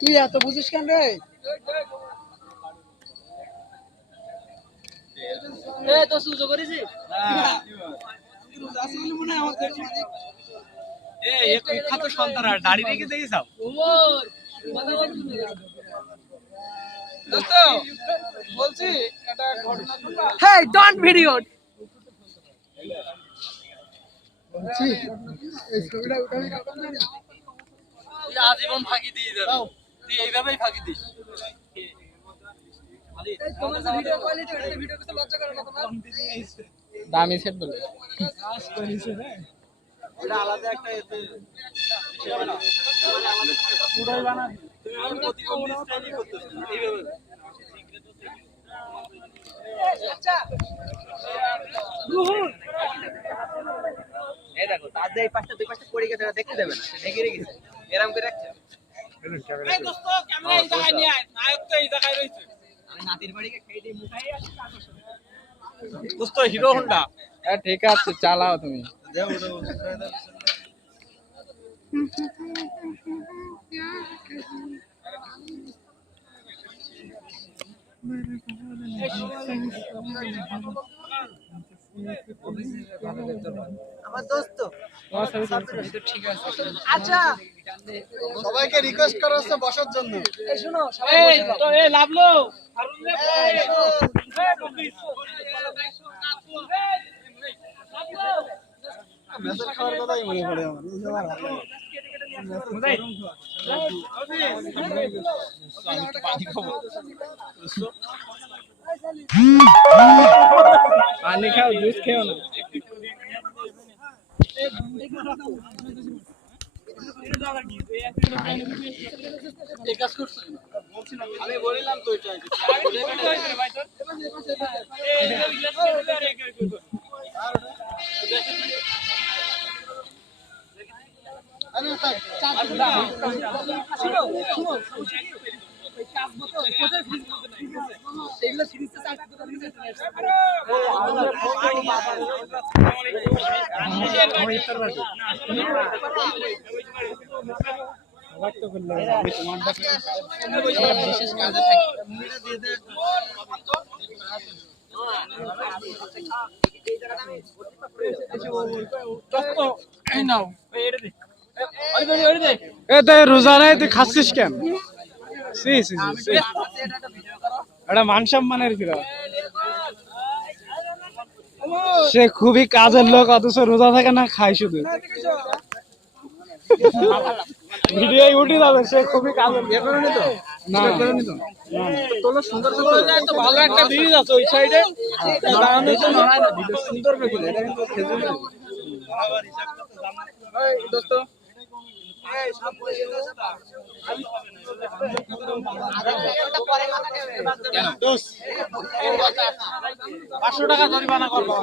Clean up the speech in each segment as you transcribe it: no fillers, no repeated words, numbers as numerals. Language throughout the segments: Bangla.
তুই এত বুঝিস কেন রে? তো সুযোগ করেছিস? দাড়ি রেখে দেখিস বলছি একটা ঘটনা। হেই ডোন্ট ভিডিও বলছি এই ছবিটা উঠাবি কখন না? তুই আজীবন ফাঁকি দিয়ে যাবি, তুই এইভাবেই ফাঁকি দিস। ভিডিও কোয়ালিটি ভিডিও করতে লজ্জা করে না তোমার? দামি সেট বলে কাজ করিস রে, এটা আলাদা একটা এতে বিষয় না, মানে আমাদের পুরোই বানা তুমি আমি প্রতিবন্ধী স্টাইলই করতেছ এইভাবে। আচ্ছা রুহুল এই দেখো তার যে এই পাশটা দুই পাশটা পড়ে গেছে দেখতে দেবে না, সে ঢেকে রেখেছে এরকম করে রাখছে। এই দোস্ত ক্যামেরা এই জায়গায় নিয়ে আয়, নায়ক তো এই জায়গায় রয়েছে। আমি নাতির বাড়িকে খেয়ে দিয়ে মুখাই আসি দোস্ত হিরো হোন্ডা। হ্যাঁ ঠিক আছে চালাও তুমি। আমার দোস্ত ঠিক আছে। আচ্ছা সবাইকে রিকোয়েস্ট করা হচ্ছে বসার জন্য। এই শুনো এই তো এই লাভলো হারুন রে মেসেজ খাওয়ার কথাই মনে পড়ে আমার। এই সবার পানি খাও জুস খেও না। আমি বলিলাম তো রোজা নাই তুই খাচ্ছিস কেন? এটা মান সম্মানের ছিল। সে খুবই কাজের লোক অথচ রোজা থাকে না, খায় শুধু। ভিডিও উঠে যাবে, সে খুবই কাজের না সুন্দর ভালো একটা ব্রিজ আছে ওই সাইডে সুন্দর দোস্ত। 500 টাকা জরিমানা করবো।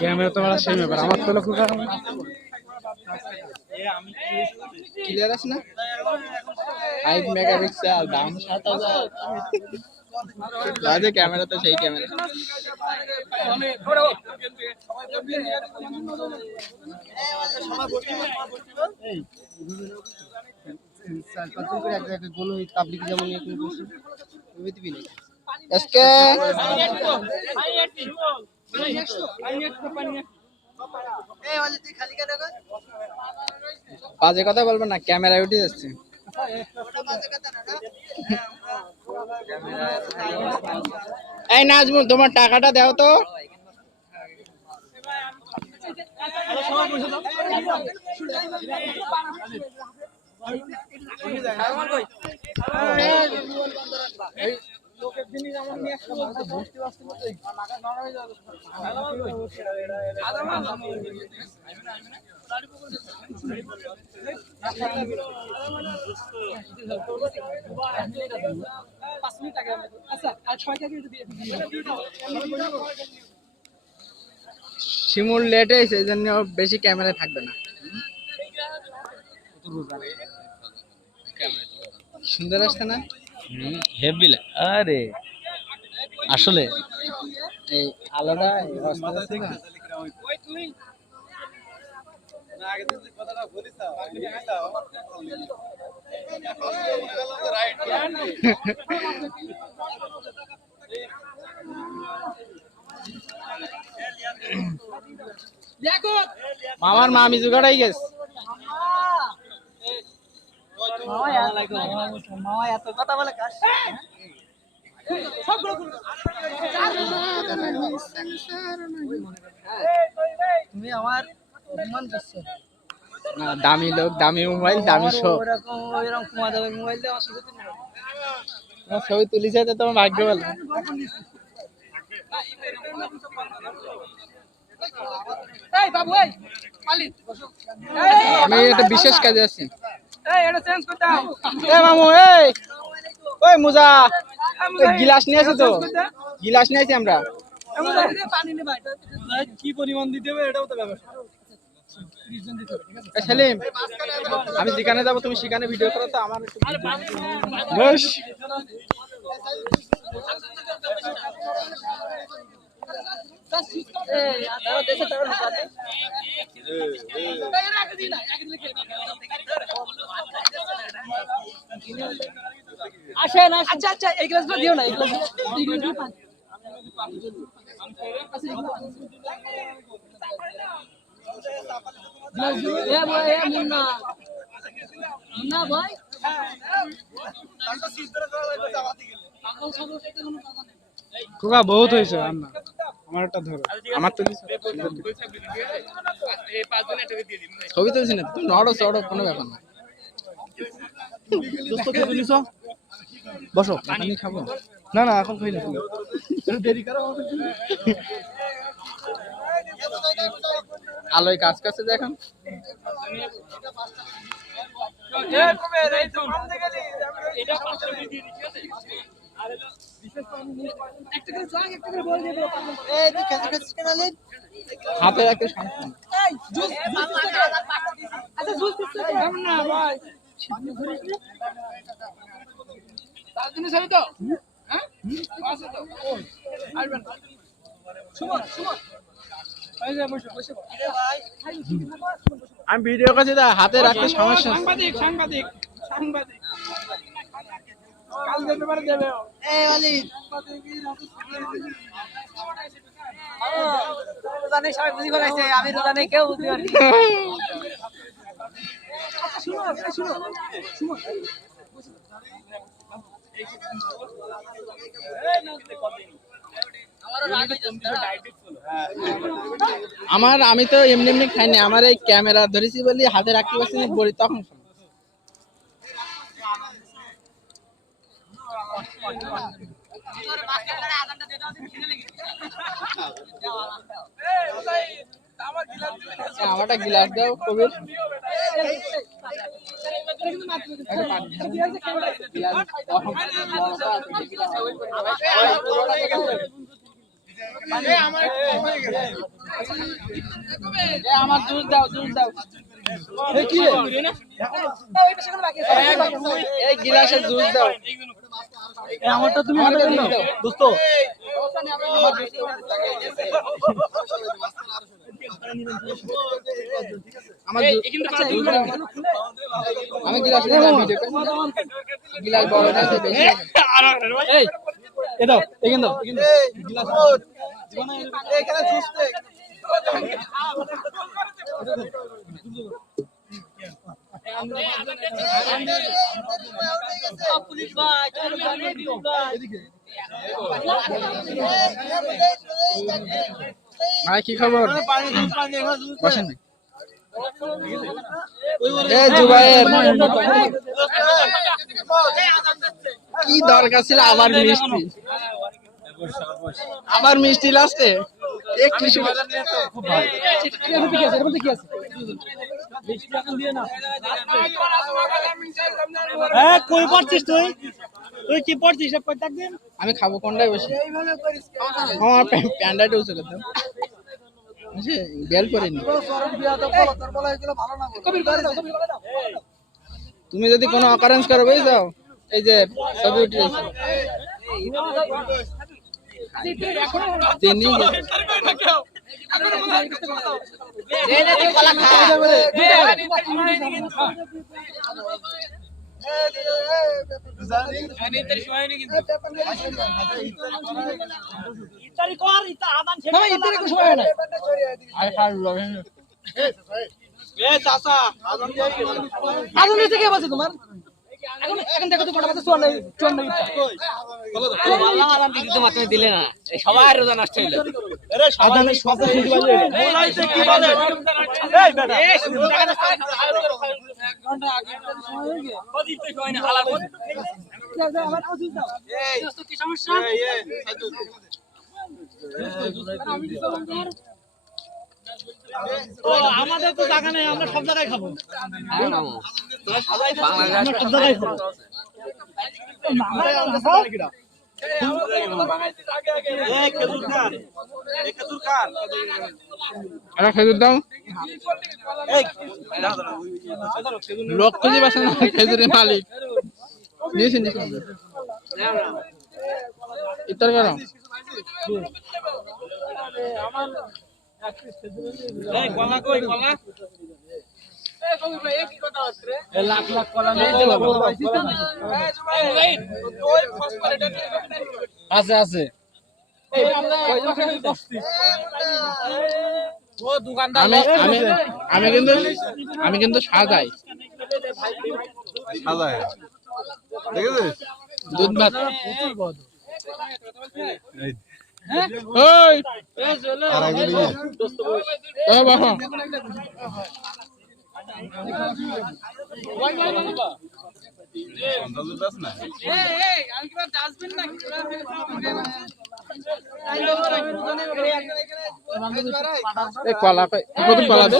ক্যামেরা তো সেই ব্যাপার আমার তো লক্ষ্য ক্লিয়ার আছে না? 5 মেগাপিক্সেল দাম 7000 ক্যামেরা তো সেই ক্যামেরা। বাজে কথা বলবেন না, ক্যামেরায় উঠে যাচ্ছে। এই নাজমুল তোমার টাকাটা দাও তো। লোকের জিনিস আমার নিয়ে একটা বলতে বসতে বসতে বলতে আচ্ছা আর 6 টাকা দিয়ে শিমুল লেট হয়েছে এই জন্য বেশি ক্যামেরায় থাকবে না। সুন্দর আসছে না? হেভি আরে আসলে এই আলোটা অস্ত আছে না। মামার মামি জুগাড়াই গেছে। মামা এত কথা বলে কাজ তুমি আমার অপমান করছো না, দামি লোক, দামি মোবাইল, দামি শো। ওরকম ওইরকম কুমা দেবে মোবাইল দিয়ে আমার সাথে তোমার ছবি তুলিছে তো তোমার ভাগ্য ভালো। এই বাবু এই মালিক আমি একটা বিশেষ কাজে আছি। এই এটা চেঞ্জ করে দাও এ মামু, এই ওই মুজা, গিলাস নিয়ে আসি তো, গিলাস নিয়ে আসি আমরা। পানি নে ভাই কি পরিমাণ দিতে হবে এটাও তো ব্যাপার সেলিম, আমি যেখানে যাবো তুমি সেখানে ভিডিও করো তো আমার বস। আসেন আচ্ছা আচ্ছা এই গ্লাসটা দিও না এই গ্লাস খোকা বহুত হয়েছে রান্না, আমার একটা ধরো, আমার তো ছবি তুলছি না, তুমি নড়ো চড়ো কোনো ব্যাপার না। বসো, পানি খাবো না? না এখন খাই না, দেরি করো। আলোয় কাজ করছে যে এখন। হাতে একটা আমি ভিডিও করছি, হাতে রাখতে সমস্যা। সাংবাদিক সাংবাদিক সাংবাদিক কাল যেতে পারে দেবে এই ওয়ালি রোজানে সবাই বুঝি ফেলাইছে আমি রোজানে কেউ বুঝতে পারিনি শুনো শুনো শুনো আমি তো এমনি এমনি খাইনি, আমার এই ক্যামেরা ধরেছি বলি হাতে রাখতে পারছি না, বলি তখন আমারটা গিলাস দাও কবির। আমার জুস দাও, জুস দাও। এই গিলাসে জুস দাও। আমারটা তুমি দোস্ত আমি গিলাস গিলাস বড় আছে বেশি। এই এ দাও এখানে দাও গিলাস এখানে জুস দে পুলিশ ভাই চলো ভাই কি খবর? বসেন না। জুবাইর কি দরকার ছিল আবার মিষ্টি, আবার মিষ্টি লাস্টে একটু খুব ভালো কি আছে এর মধ্যে কি আছে হ্যাঁ কই পড়ছিস তুই তুই কি পড়ছিস সব কই থাকবেন আমি খাবো কোনটাই বসে আমার প্যান্ডাটা উঠে গেল বেল করিনি। তুমি যদি কোনো অকারেন্স করো বুঝছো, এই যে ছবি উঠে দিলে না সবাই রোজা নষ্ট হইলো আমাদের তো জায়গা নেই, আমরা সব জায়গায় খাবো। খেজুর দাও, লোক খুঁজে পাচ্ছে না খেজুরের মালিক। নিয়েছেন ইফতার করো। লাখ লাখ কলা আছে আছে। আমি কিন্তু সাজাই দুধ ভাত। কলা কত কলা দে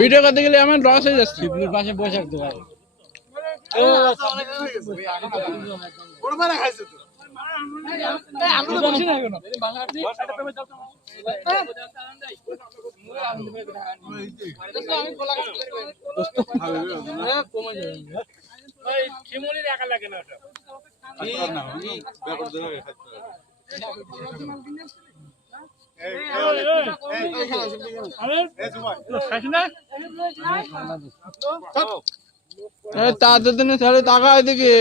ভিডিও করতে গেলে আমার লস হয়ে যাচ্ছে। পাশে বসে থাকতে পারে। তাদের দিনে তাহলে টাকা এদিকে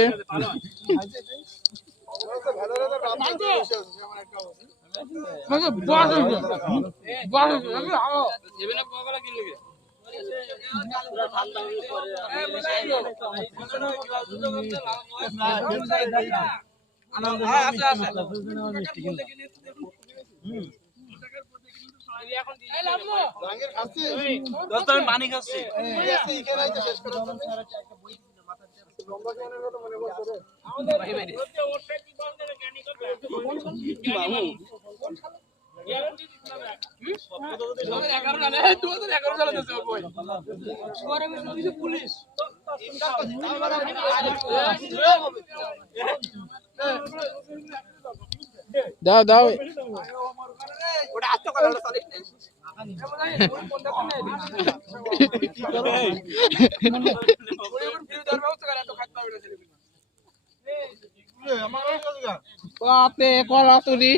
পানি খাচ্ছি। দাও দাও বাপে কলা তুলি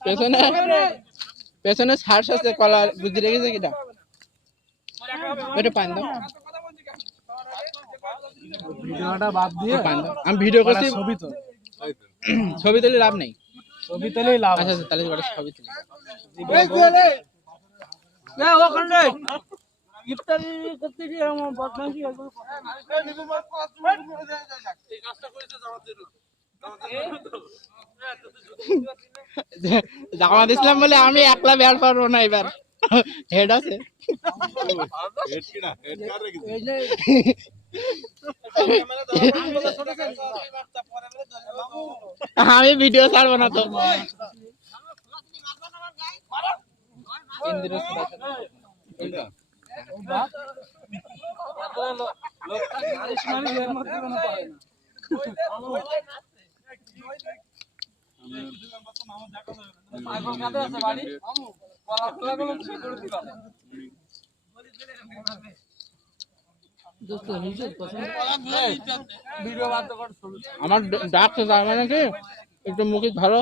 পেছনে পেছনে শ্বাস আছে কলা বুঝি রেখেছে কিটা ওটা পান দাও ভিডিওটা বাদ দিয়ে পান দাও আমি ভিডিও করছি ছবি তো ছবি তুলে লাভ নেই ছবি তুলেই লাভ আচ্ছা আচ্ছা তাহলে ওটা ছবি তুলি ওখানে ইফতারি করতে গিয়ে আমার বদমাইশি এগুলো জামাত ইসলাম বলে আমি একলা বের পারবো না এবার হেড আছে আমি ভিডিও ছাড়বো না তো আমার ডাকছে তার মানে কি একটু মুখে ধরো